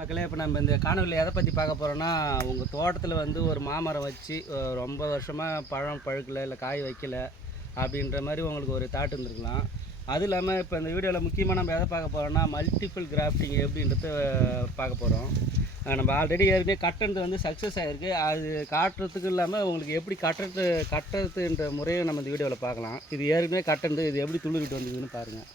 மக்களே, இப்போ நம்ம இந்த காணொலியில் எதை பற்றி பார்க்க போகிறோன்னா, உங்கள் தோட்டத்தில் வந்து ஒரு மாமரம் வச்சு ரொம்ப வருஷமாக பழம் பழுக்கலை இல்லை காய் வைக்கல அப்படின்ற மாதிரி உங்களுக்கு ஒரு தாட் இருந்திருக்கலாம். அது இல்லாமல் இப்போ இந்த வீடியோவில் முக்கியமாக நம்ம எதை பார்க்க போகிறோன்னா, மல்டிபிள் கிராஃப்டிங் எப்படின்றத பார்க்க போகிறோம். நம்ம ஆல்ரெடி ஏற்கனவே கட்டுறது வந்து சக்ஸஸ் ஆகிருக்கு. அது காட்டுறதுக்கு இல்லாமல் உங்களுக்கு எப்படி கட்டுறதுன்ற முறையை நம்ம இந்த வீடியோவில் பார்க்கலாம். இது ஏற்கனவே கட்டுறது, இது எப்படி துளிர்விட்டு வந்ததுன்னு பாருங்கள்.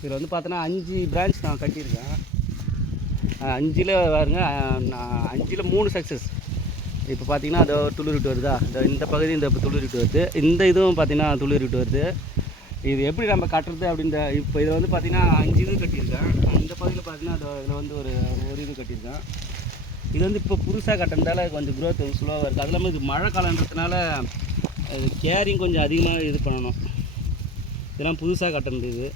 இதில் வந்து பார்த்தோன்னா 5 பிரான்ச் நான் கட்டியிருக்கேன். 5ல் பாருங்க, 5ல் 3 சக்ஸஸ். இப்போ பார்த்தீங்கன்னா அதோ துளிர்விட்டு வருதா, இந்த பகுதி இந்த துளிர்விட்டு வருது, இந்த இதுவும் பார்த்தீங்கன்னா துளிர்விட்டு வருது. இது எப்படி நம்ம கட்டுறது அப்படின்ற இப்போ இதில் வந்து பார்த்திங்கன்னா 5 இது கட்டியிருக்கேன். இந்த பகுதியில் பார்த்தீங்கன்னா இதில் வந்து ஒரு இது கட்டியிருக்கேன். இது வந்து இப்போ புதுசாக கட்டுறதால கொஞ்சம் க்ரோத் வந்து ஸ்லோவாக இருக்குது. அது இல்லாமல் இது மழை காலன்றதுனால கேரிங் கொஞ்சம் அதிகமாக இது பண்ணணும். இதெல்லாம் புதுசாக கட்டுறது. இது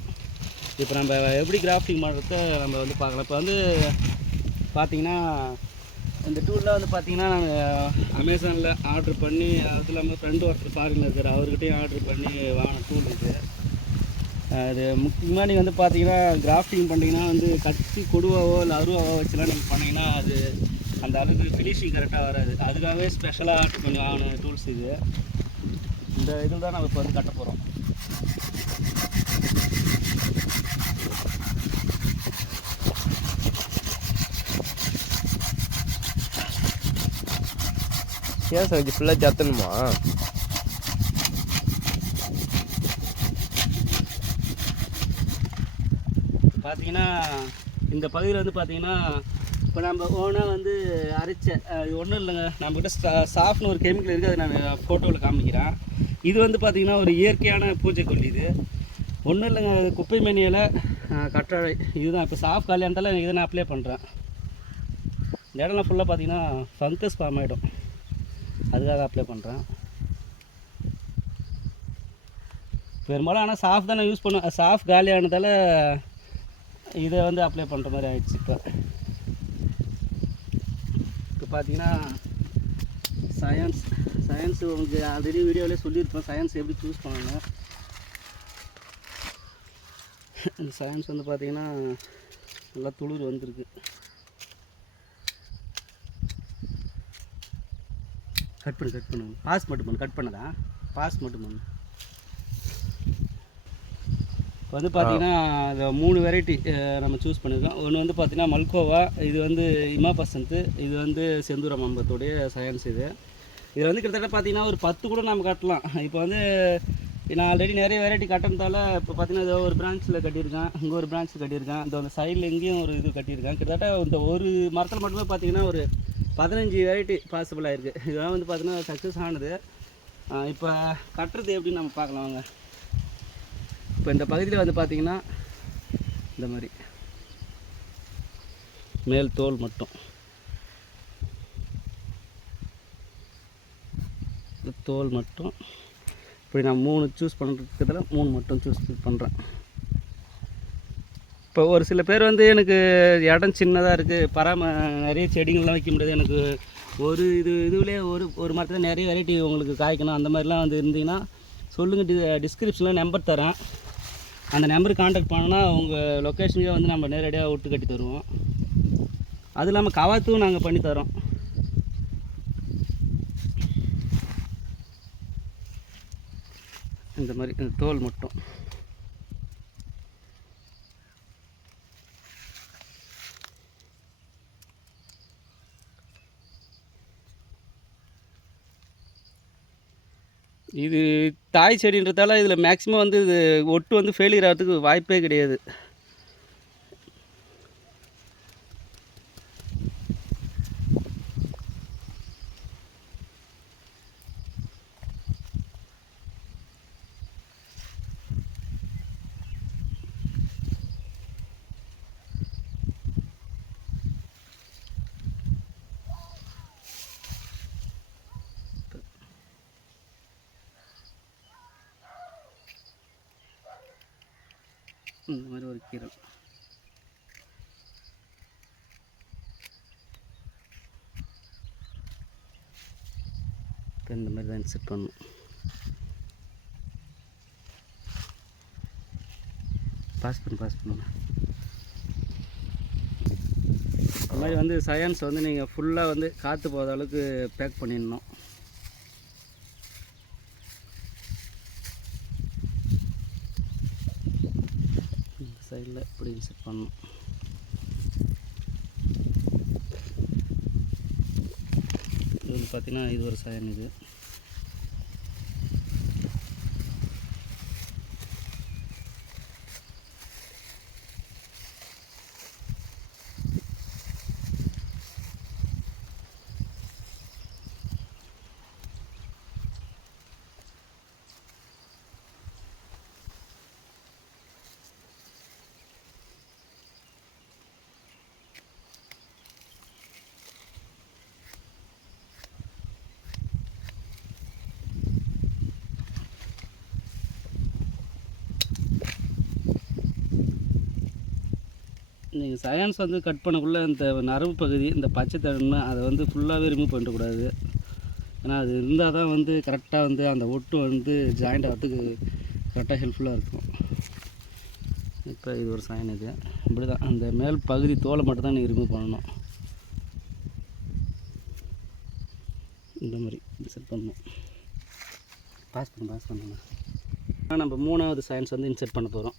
இப்போ நம்ம எப்படி கிராஃப்டிங் பண்ணுறத நம்ம வந்து பார்க்கலாம். இப்போ வந்து பார்த்திங்கன்னா இந்த டூல்லாம் வந்து பார்த்திங்கன்னா நான் அமேசானில் ஆர்டர் பண்ணி, அது இல்லாமல் ஃப்ரெண்டு ஒருத்தர் ஃபாரினில் இருக்கார், அவர்கிட்டையும் ஆர்டர் பண்ணி வாங்கின டூல் இது. அது முக்கியமாக நீங்கள் வந்து பார்த்தீங்கன்னா கிராஃப்டிங் பண்ணிங்கன்னா வந்து கத்தி கொடுவாவோ இல்லை அருவாவோ வச்சுலாம் நீங்கள் பண்ணிங்கன்னா அது அந்த அளவுக்கு ஃபினிஷிங் கரெக்டாக வராது. அதுக்காகவே ஸ்பெஷலாக ஆர்டர் பண்ணி வாங்கின டூல்ஸ் இது. இந்த இதில் தான் நம்ம இப்போ வந்து கட்ட போகிறோம். ஏன் சார் இது ஃபுல்லாக ஜத்தணுமா? பார்த்தீங்கன்னா இந்த பகுதியில் வந்து பார்த்தீங்கன்னா இப்போ நம்ம ஓனாக வந்து அரைச்ச ஒன்றும் இல்லைங்க, நம்மக்கிட்ட சாஃப்ட்னு ஒரு கெமிக்கல் இருக்குது, அதை நான் ஃபோட்டோவில் காமிக்கிறேன். இது வந்து பார்த்திங்கன்னா ஒரு இயற்கையான பூஜைக்கொல்லி. இது ஒன்றும் இல்லைங்க, குப்பை மேனியில் கற்றாழை இதுதான். இப்போ சாஃப்ட் காலியானதால் இதை நான் அப்ளை பண்ணுறேன். இந்த இடம்லாம் ஃபுல்லாக பார்த்திங்கன்னா ஃபங்கஸ் ஃபார்ம் ஆகிடும், அதுக்காக அப்ளை பண்ணுறேன். பெரும்பாலும் ஆனால் சாஃப்ட் தான் நான் யூஸ் பண்ணுவேன். சாஃப்ட் காலியானதால் இதை வந்து அப்ளை பண்ணுற மாதிரி ஆயிடுச்சு. இப்போ பார்த்தீங்கன்னா சயின்ஸ் உங்களுக்கு ஆல்ரெடி வீடியோவிலே சொல்லியிருப்பேன், சயின்ஸ் எப்படி சூஸ் பண்ணணும். இந்த சயின்ஸ் வந்து பார்த்திங்கன்னா நல்லா துளிர் வந்திருக்கு. கட் பண்ணு பாஸ் மட்டும் பண்ணு, கட் பண்ணதா பாஸ் மட்டும் பண்ணு. இப்போ வந்து பார்த்திங்கன்னா இந்த 3 வெரைட்டி நம்ம சூஸ் பண்ணியிருக்கோம். ஒன்று வந்து பார்த்திங்கன்னா மல்கோவா, இது வந்து இமா பசந்த், இது வந்து செந்தூர மம்பத்தோடைய சயின்ஸ். இது வந்து கிட்டத்தட்ட பார்த்திங்கன்னா ஒரு 10 கூட நம்ம கட்டலாம். இப்போ வந்து நான் ஆல்ரெடி நிறைய வெரைட்டி கட்டுறதால இப்போ பார்த்திங்கன்னா ஏதோ ஒரு பிரான்ச்சில் கட்டியிருக்கேன், இங்கே ஒரு பிரான்ச்சில் கட்டியிருக்கேன், இந்த அந்த சைடில் எங்கேயும் ஒரு இது கட்டியிருக்கேன். கிட்டத்தட்ட இந்த ஒரு மரத்தில் மட்டுமே பார்த்திங்கன்னா ஒரு 15 வெரைட்டி பாசிபிள் ஆகிருக்கு. இதெல்லாம் வந்து பார்த்திங்கன்னா சக்ஸஸ் ஆனது. இப்போ கட்டுறது எப்படின்னு நம்ம பார்க்கலாம் வாங்க. இப்போ இந்த பகுதியில் வந்து பார்த்திங்கன்னா இந்த மாதிரி மேல் தோல் மட்டும், தோல் மட்டும் இப்படி நான் 3 சூஸ் பண்ணுறதுல 3 மட்டும் சூஸ் பண்ணுறேன். இப்போ ஒரு சில பேர் வந்து எனக்கு இடம் சின்னதாக இருக்குது, நிறைய செடிகள்லாம் வைக்க முடியாது, எனக்கு ஒரு இதுலேயே ஒரு மரத்தில் நிறைய வெரைட்டி உங்களுக்கு காய்க்கணும், அந்த மாதிரிலாம் வந்து இருந்தீங்கன்னா சொல்லுங்கள். டிஸ்கிரிப்ஷனில் நம்பர் தரேன், அந்த நம்பருக்கு கான்டாக்ட் பண்ணால் உங்கள் லொக்கேஷனுக்கே வந்து நம்ம நேரடியாக விட்டு கட்டி தருவோம். அது இல்லாமல் கவாத்தும் நாங்கள் பண்ணி தரோம். இந்த மாதிரி இந்த தோல் மட்டும் இது தாய் செடின்றதால இதில் மேக்ஸிமம் வந்து இது ஒட்டு வந்து ஃபெயிலியர் ஆகிறதுக்கு வாய்ப்பே கிடையாது. இந்த மாதிரி ஒரு கீரை இந்த மாதிரி தான் செட் பண்ணணும். பாஸ் பண்ணுங்க. இந்த மாதிரி வந்து சயன்ஸ் வந்து நீங்கள் ஃபுல்லாக வந்து காற்று போகாத அளவுக்கு பேக் பண்ணிடணும். இந்த சைடில் இப்படி இன்செர்ட் பண்ணணும். இது வந்து பார்த்திங்கன்னா இது ஒரு சயன். இது நீங்கள் சயன்ஸ் வந்து கட் பண்ணக்குள்ளே இந்த நரம்பு பகுதி, இந்த பச்சை தன்மை அதை வந்து ஃபுல்லாகவே ரிமூவ் பண்ணிடக்கூடாது. ஏன்னா அது இருந்தால் தான் வந்து கரெக்டாக வந்து அந்த ஒட்டு வந்து ஜாயிண்ட் ஆகிறதுக்கு கரெக்டாக ஹெல்ப்ஃபுல்லாக இருக்கும். இப்போ இது ஒரு சயன். இது இப்படி தான் அந்த மேல் பகுதி தோலை மட்டும் தான் நீங்கள் ரிமூவ் பண்ணணும். இந்த மாதிரி இன்செர்ட் பண்ணணும். பாஸ் பண்ணுங்க. ஆனால் நம்ம 3வது சயன்ஸ் வந்து இன்செர்ட் பண்ண போகிறோம்.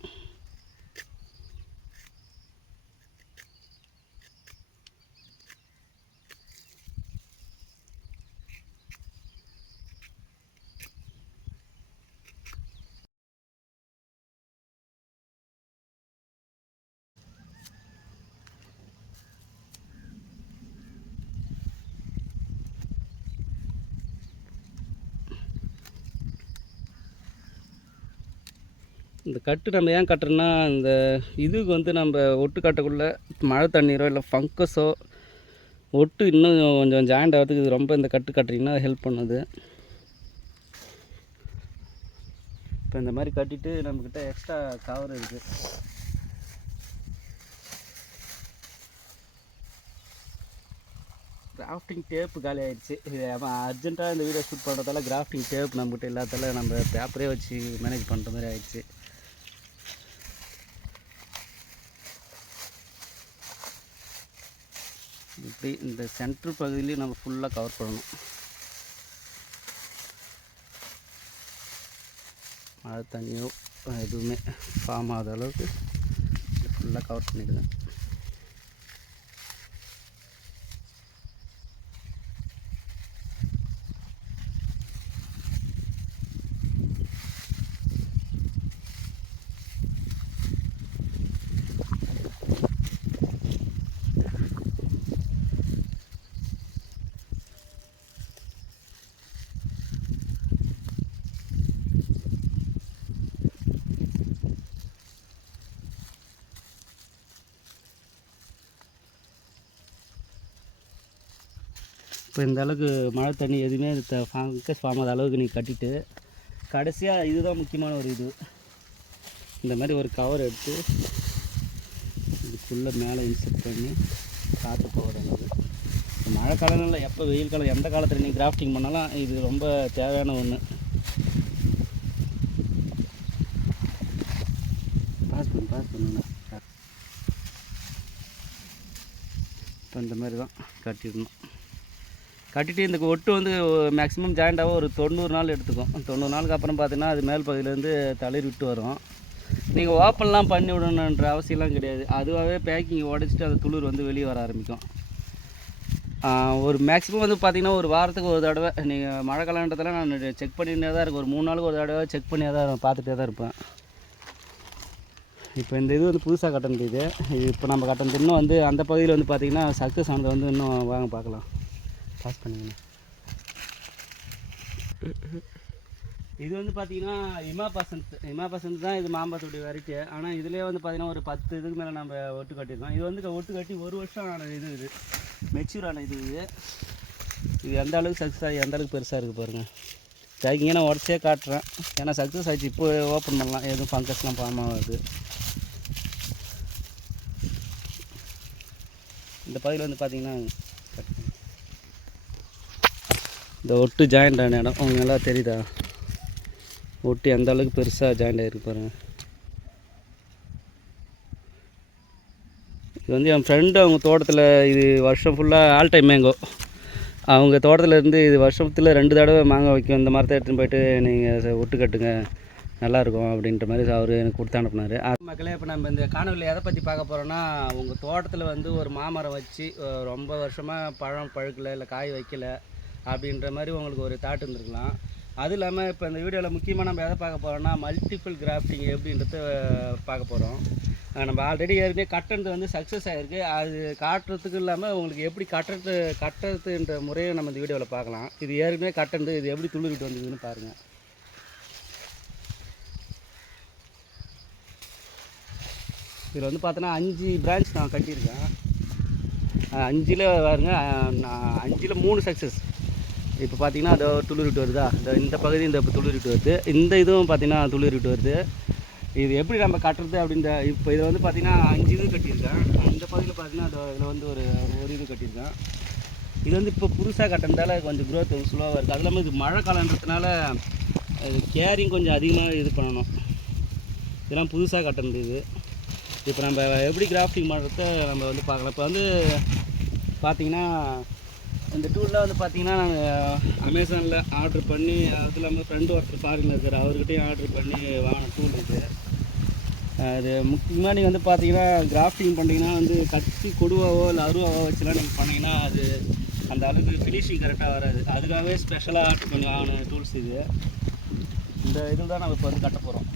இந்த கட்டு நம்ம ஏன் கட்டுறோன்னா, இந்த இதுக்கு வந்து நம்ம ஒட்டு கட்டக்குள்ளே மழை தண்ணீரோ இல்லை ஃபங்கஸோ ஒட்டு இன்னும் கொஞ்சம் ஜாயிண்ட் ஆகிறதுக்கு இது ரொம்ப இந்த கட்டு கட்டுறீங்கன்னா ஹெல்ப் பண்ணுது. இப்போ இந்த மாதிரி கட்டிட்டு நம்மக்கிட்ட எக்ஸ்ட்ரா கவர் இருக்குது. கிராஃப்டிங் டேப்பு காலி ஆகிடுச்சு. இது அர்ஜென்ட்டாக இந்த வீடியோ ஷூட் பண்ணுறதால கிராஃப்டிங் டேப் நம்மகிட்ட இல்லாதால நம்ம பேப்பரே வச்சு மேனேஜ் பண்ணுற மாதிரி ஆகிடுச்சு. இப்படி இந்த சென்ட்ரு பகுதியிலையும் நம்ம ஃபுல்லாக கவர் பண்ணணும். மழை தண்ணியோ எதுவுமே ஃபார்ம் ஆகாத அளவுக்கு ஃபுல்லாக கவர் பண்ணிடுங்க. இப்போ இந்த அளவுக்கு மழை தண்ணி எதுவுமே ஃபங்கஸ் ஃபார்ம் ஆகாத அளவுக்கு நீங்கள் கட்டிட்டு கடைசியாக இதுதான் முக்கியமான ஒரு இது. இந்த மாதிரி ஒரு கவர் எடுத்து இதுக்குள்ளே மேலே இன்செர்ட் பண்ணி காற்று போகிற அளவு. மழை காலம் இல்லை, எப்போ வெயில் காலம், எந்த காலத்தில் நீங்கள் கிராஃப்டிங் பண்ணாலும் இது ரொம்ப தேவையான ஒன்று. பாஸ் பண்ணுங்க. இப்போ இந்த மாதிரி தான் கட்டிடணும். கட்டிட்டு இந்த ஒட்டு வந்து மேக்ஸிமம் ஜாயிண்டாக ஒரு 90 நாள் எடுத்துக்கும். 90 நாளுக்கு அப்புறம் பார்த்தீங்கன்னா அது மேல் பகுதியிலேருந்து தளிர் விட்டு வரும். நீங்கள் ஓப்பன்லாம் பண்ணி விடணுன்ற அவசியம்லாம் கிடையாது. அதுவாகவே பேக்கிங் உடச்சிட்டு அந்த துளிர் வந்து வெளியே வர ஆரம்பிக்கும். ஒரு மேக்ஸிமம் வந்து பார்த்திங்கன்னா ஒரு வாரத்துக்கு ஒரு தடவை நீங்கள் மழை காலன்றதெல்லாம் நான் செக் பண்ணிகிட்டே தான் இருக்கும். ஒரு 3 நாளுக்கு ஒரு தடவை செக் பண்ணியே தான் பார்த்துட்டே தான் இருப்பேன். இப்போ இந்த இது வந்து புதுசாக கட்டணது. இது இப்போ நம்ம கட்டணது இன்னும் வந்து அந்த பகுதியில் வந்து பார்த்திங்கன்னா சக்ஸஸ் ஆனது வந்து இன்னும் வாங்க பார்க்கலாம். பாஸ் பண்ணிங்கண்ணா. இது வந்து பார்த்திங்கன்னா இமாபசந்த் தான் இது மாம்பழத்துடைய வெரைட்டி. ஆனால் இதுலேயே வந்து பார்த்திங்கன்னா ஒரு 10 இதுக்கு மேலே நம்ம ஒட்டு கட்டியிருக்கோம். இது வந்து ஒட்டு கட்டி 1 வருஷம் ஆன இது மெச்சூர் ஆன இது எந்த அளவுக்கு சக்ஸஸ் ஆகி எந்த அளவுக்கு பெருசாக இருக்குது பாருங்கள். பேக்கிங்கே நான் உடச்சே காட்டுறேன். ஏன்னா சக்ஸஸ் ஆகிடுச்சு. இப்போ ஓப்பன் பண்ணலாம், எதுவும் ஃபங்கஸ்லாம் ஃபார்ம் ஆகாது. இந்த பகுதியில் வந்து பார்த்திங்கன்னா இந்த ஒட்டு ஜாயிண்ட் ஆன இடம் உங்களுக்கு நல்லா தெரியுதா? ஒட்டு எந்த அளவுக்கு பெருசாக ஜாயிண்ட் ஆகிருக்கு பாருங்கள். இது வந்து என் ஃப்ரெண்டு அவங்க தோட்டத்தில் இது வருஷம் ஃபுல்லாக ஆல் டைம் மேங்கோ. அவங்க தோட்டத்தில் இருந்து இது வருஷத்தில் 2 தடவை மாங்காய் வைக்கும். இந்த மரத்தை எடுத்துன்னு போயிட்டு நீங்கள் ஒட்டு கட்டுங்க நல்லாயிருக்கும் அப்படின்ற மாதிரி அவர் எனக்கு கொடுத்து அனுப்புனார். மக்களே, இப்போ நம்ம இந்த காணொலியில் எதை பற்றி பார்க்க போகிறோன்னா, உங்கள் தோட்டத்தில் வந்து ஒரு மாமரம் வச்சு ரொம்ப வருஷமாக பழம் பழுக்கலை இல்லை காய் வைக்கலை அப்படின்ற மாதிரி உங்களுக்கு ஒரு தாட் இருந்திருக்கலாம். அதுவும் இல்லாமல் இப்போ இந்த வீடியோவில் முக்கியமாக நம்ம எதை பார்க்க போகிறோன்னா, மல்டிபிள் கிராஃப்டிங் எப்படின்றத பார்க்க போகிறோம். நம்ம ஆல்ரெடி ஏற்கனவே கட்டுறது வந்து சக்ஸஸ் ஆகிருக்கு. அது காட்டுறதுக்கு இல்லாமல் உங்களுக்கு எப்படி கட்டுறதுன்ற முறையை நம்ம இந்த வீடியோவில் பார்க்கலாம். இது ஏற்கனவே கட்டுறது, இது எப்படி துளிர்விட்டு வந்ததுன்னு பாருங்கள். இதில் வந்து பார்த்தோன்னா 5 பிரான்ச் நான் கட்டியிருக்கேன். 5ல் பாருங்க, 5ல் 3 சக்ஸஸ். இப்போ பார்த்தீங்கன்னா அதோ துளிர்விட்டு வருதா, இந்த பகுதி இந்த துளிர்விட்டு வருது, இந்த இதுவும் பார்த்தீங்கன்னா துளிர்விட்டு வருது. இது எப்படி நம்ம கட்டுறது அப்படின்ற இப்போ இதில் வந்து பார்த்திங்கன்னா 5 இது கட்டியிருக்கேன். இந்த பகுதியில் பார்த்திங்கன்னா இதில் வந்து ஒரு இது கட்டியிருக்கேன். இது வந்து இப்போ புதுசாக கட்டுறதால கொஞ்சம் க்ரோத் ஸ்லோவாக இருக்குது. அது இல்லாமல் இது மழை காலன்றதுனால கேரிங் கொஞ்சம் அதிகமாக இது பண்ணணும். இதெல்லாம் புதுசாக கட்டுறது. இது இப்போ நம்ம எப்படி கிராஃப்டிங் பண்ணுறத நம்ம வந்து பார்க்கலாம். இப்போ வந்து பார்த்திங்கன்னா இந்த டூலில் வந்து பார்த்திங்கன்னா நாங்கள் அமேசானில் ஆர்டர் பண்ணி, அது இல்லாமல் ஃப்ரெண்டு ஒருத்தர் ஃபாரினில் இருக்கார், அவர்கிட்டையும் ஆர்டர் பண்ணி வாங்கின டூல் இது. அது முக்கியமாக நீங்கள் வந்து பார்த்தீங்கன்னா கிராஃப்டிங் பண்ணிங்கன்னா வந்து கத்தி கொடுவாவோ இல்லை அருவாவோ வச்சுலாம் நீங்கள் பண்ணிங்கன்னா அது அந்த அளவுக்கு ஃபினிஷிங் கரெக்டாக வராது. அதுக்காகவே ஸ்பெஷலாக ஆர்டர் பண்ணி வாங்கின டூல்ஸ் இது. இந்த இதில் தான் நம்ம இப்போ வந்து கட்ட போகிறோம்.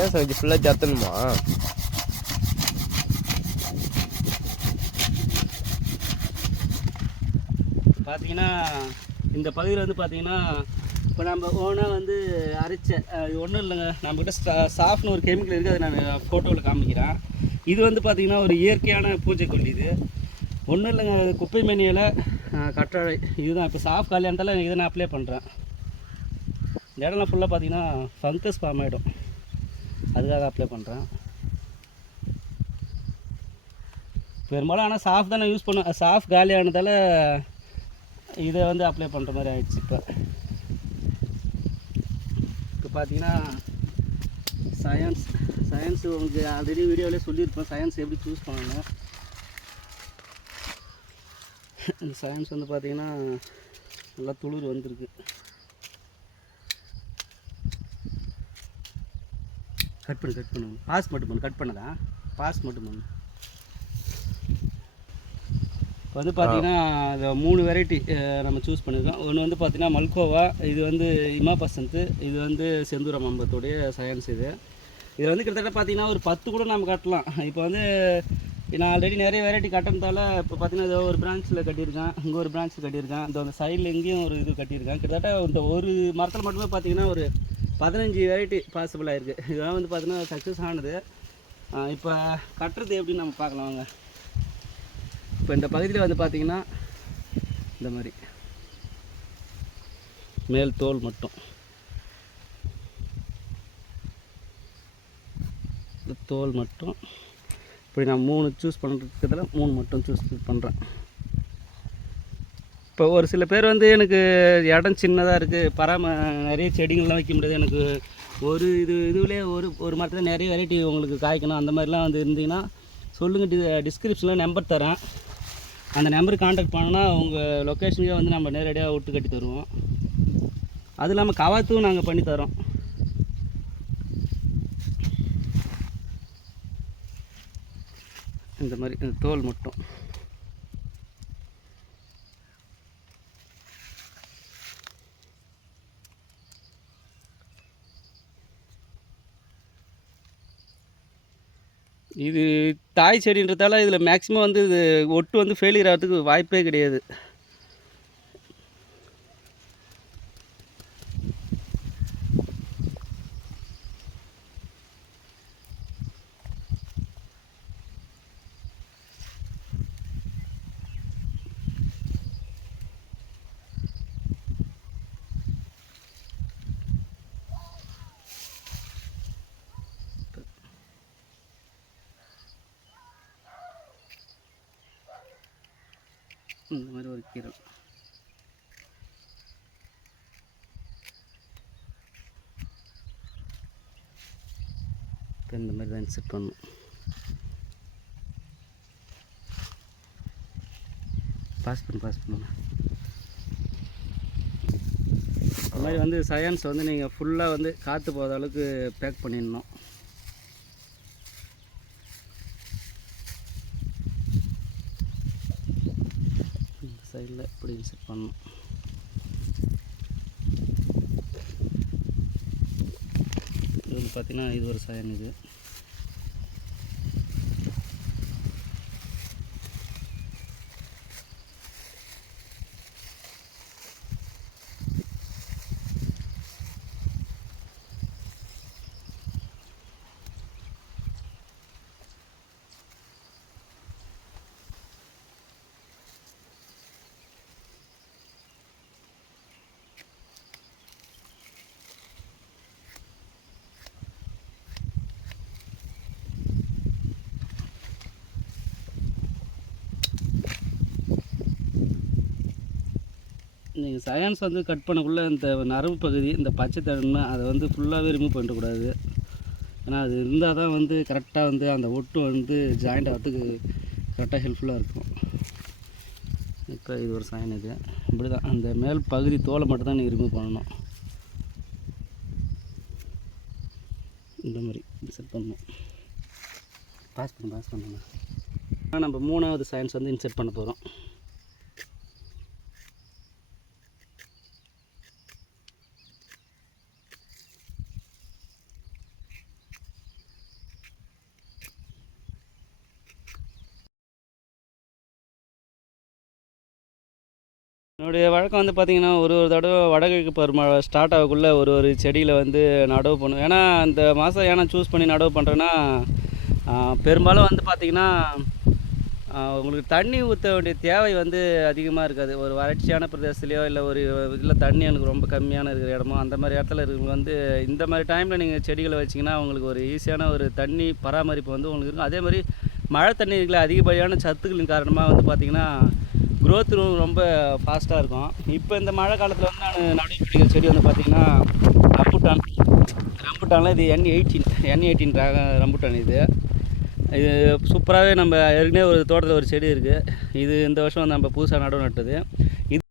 ஏன் சார் இது ஃபுல்லாக ஜத்தணுமா? பார்த்தீங்கன்னா இந்த பகுதியில் வந்து பார்த்தீங்கன்னா இப்போ நம்ம ஓனாக வந்து அரைச்ச இது ஒன்றும் இல்லைங்க, நம்மக்கிட்ட சாஃப்ட்னு ஒரு கெமிக்கல் இருக்குது, அதை நான் ஃபோட்டோவில் காமிக்கிறேன். இது வந்து பார்த்திங்கன்னா ஒரு இயற்கையான பூஜைக்கொல்லி. இது ஒன்றும் இல்லைங்க, குப்பை மேனியில் கற்றாழை இதுதான். இப்போ சாஃப்ட் காலியானதால் இதை நான் அப்ளை பண்ணுறேன். இந்த இடம்லாம் ஃபுல்லாக பார்த்திங்கன்னா ஃபங்கஸ் ஃபார்ம் ஆகிடும், அதுக்காக அப்ளை பண்ணுறேன். பெரும்பாலும் ஆனால் சாஃப்ட் தான் நான் யூஸ் பண்ணேன். சாஃப்ட் காலியானதால் இதை வந்து அப்ளை பண்ணுற மாதிரி ஆயிடுச்சு. இப்போ பார்த்தீங்கன்னா சயின்ஸ் உங்களுக்கு ஆல்ரெடி வீடியோவிலே சொல்லியிருப்பேன், சயின்ஸ் எப்படி சூஸ் பண்ணணும். இந்த சயின்ஸ் வந்து பார்த்திங்கன்னா நல்லா துளிர் வந்திருக்கு. கட் பண்ணு பாஸ் மட்டும் பண்ணு, கட் பண்ணதா பாஸ் மட்டும் பண்ணு. இப்போ வந்து பார்த்திங்கன்னா அந்த 3 வெரைட்டி நம்ம சூஸ் பண்ணியிருக்கோம். ஒன்று வந்து பார்த்திங்கன்னா மல்கோவா, இது வந்து இமாபசந்த், இது வந்து செந்தூரம் அம்பத்தோடைய சயின்ஸ். இதில் வந்து கிட்டத்தட்ட பார்த்திங்கன்னா ஒரு 10 கூட நம்ம கட்டலாம். இப்போ வந்து நான் ஆல்ரெடி நிறைய வெரைட்டி கட்டுறதால இப்போ பார்த்திங்கன்னா இதோ ஒரு பிரான்ச்சில் கட்டியிருக்கேன், இங்கே ஒரு பிரான்ச்சில் கட்டியிருக்கேன், இந்த அந்த சைடில் எங்கேயும் ஒரு இது கட்டியிருக்கேன். கிட்டத்தட்ட இந்த ஒரு மரத்தில் மட்டுமே பார்த்திங்கன்னா ஒரு 15 வெரைட்டி பாசிபிள் ஆகிருக்கு. இதெல்லாம் வந்து பார்த்திங்கன்னா சக்ஸஸ் ஆனது. இப்போ கட்டுறது எப்படின்னு நம்ம பார்க்கலாம் வாங்க. இப்போ இந்த பகுதியில் வந்து பார்த்திங்கன்னா இந்த மாதிரி மேல் தோல் மட்டும், தோல் மட்டும் இப்படி நான் 3 சூஸ் பண்ணுறதுல 3 மட்டும் சூஸ் பண்ணுறேன். இப்போ ஒரு சில பேர் வந்து எனக்கு இடம் சின்னதாக இருக்குது, நிறைய செடிகள்லாம் வைக்க முடியாது, எனக்கு ஒரு இதுலேயே ஒரு மரத்தில் நிறைய வெரைட்டி உங்களுக்கு காய்க்கணும், அந்த மாதிரிலாம் வந்து இருந்தீங்கன்னா சொல்லுங்கள். டிஸ்கிரிப்ஷனில் நம்பர் தரேன், அந்த நம்பருக்கு கான்டாக்ட் பண்ணோன்னா உங்கள் லொக்கேஷனுக்கே வந்து நம்ம நேரடியாக விட்டு கட்டி தருவோம். அது இல்லாமல் கவாத்தும் நாங்கள் பண்ணி தரோம். இந்த மாதிரி இந்த தோல் மட்டும் இது தாய் செடின்றதால இதில் மேக்ஸிமம் வந்து இது ஒட்டு வந்து ஃபெயிலியர் ஆகிறதுக்கு வாய்ப்பே கிடையாது. இந்த மாதிரி ஒரு கீரை இப்போ இந்த மாதிரி தான் இன்செர்ட் பண்ணணும். பாஸ் பண்ணுங்க. இந்த மாதிரி வந்து சயன்ஸ் வந்து நீங்கள் ஃபுல்லாக வந்து காற்று போகாத அளவுக்கு பேக் பண்ணிடணும். இந்த சைடில் இப்படி இன்செர்ட் பண்ணணும். இது வந்து பார்த்திங்கன்னா இது ஒரு சயன். இது நீங்கள் சயன்ஸ் வந்து கட் பண்ணக்குள்ளே இந்த நரம்பு பகுதி, இந்த பச்சை தன்மை அதை வந்து ஃபுல்லாகவே ரிமூவ் பண்ணிடக்கூடாது. ஏன்னா அது இருந்தால் தான் வந்து கரெக்டாக வந்து அந்த ஒட்டு வந்து ஜாயிண்ட் ஆகிறதுக்கு கரெக்டாக ஹெல்ப்ஃபுல்லாக இருக்கும். இப்போ இது ஒரு சயன். இது இப்படி தான் அந்த மேல் பகுதி தோலை மட்டும் தான் நீங்கள் ரிமூவ் பண்ணணும். இந்த மாதிரி இன்செர்ட் பண்ணணும். பாஸ் பண்ணுங்க. நம்ம 3வது சயன்ஸ் வந்து இன்செர்ட் பண்ண போகிறோம். என்னுடைய வழக்கம் வந்து பார்த்திங்கன்னா ஒரு தடவை வடகிழக்கு பருவமழை ஸ்டார்ட் ஆகக்குள்ளே ஒரு செடியில் வந்து நடவு பண்ணுவேன். ஏன்னா அந்த மாதம் ஏன்னா சூஸ் பண்ணி நடவு பண்ணுறேன்னா பெரும்பாலும் வந்து பார்த்திங்கன்னா உங்களுக்கு தண்ணி ஊற்ற வேண்டிய தேவை வந்து அதிகமாக இருக்காது. ஒரு வறட்சியான பிரதேசத்துலையோ இல்லை தண்ணி எனக்கு ரொம்ப கம்மியான இருக்கிற இடமோ அந்த மாதிரி இடத்துல இருக்கிறவங்க வந்து இந்த மாதிரி டைமில் நீங்கள் செடிகளை வச்சிங்கன்னா உங்களுக்கு ஒரு ஈஸியான ஒரு தண்ணி பராமரிப்பு வந்து உங்களுக்கு இருக்கும். அதே மாதிரி மழை தண்ணீர்களில் அதிகப்படியான சத்துக்களின் காரணமாக வந்து பார்த்திங்கன்னா க்ரோத் ரொம்ப ஃபாஸ்ட்டாக இருக்கும். இப்போ இந்த மழை காலத்தில் வந்து நான் நடவு பிடிக்கிற செடி வந்து பார்த்திங்கன்னா ரம்புட்டானில் இது N18 ரம்புட்டான். இது சூப்பராகவே நம்ம ஏற்கனவே ஒரு தோட்டத்தில் ஒரு செடி இருக்குது. இது இந்த வருஷம் நம்ம புதுசாக நடவு நட்டது. இது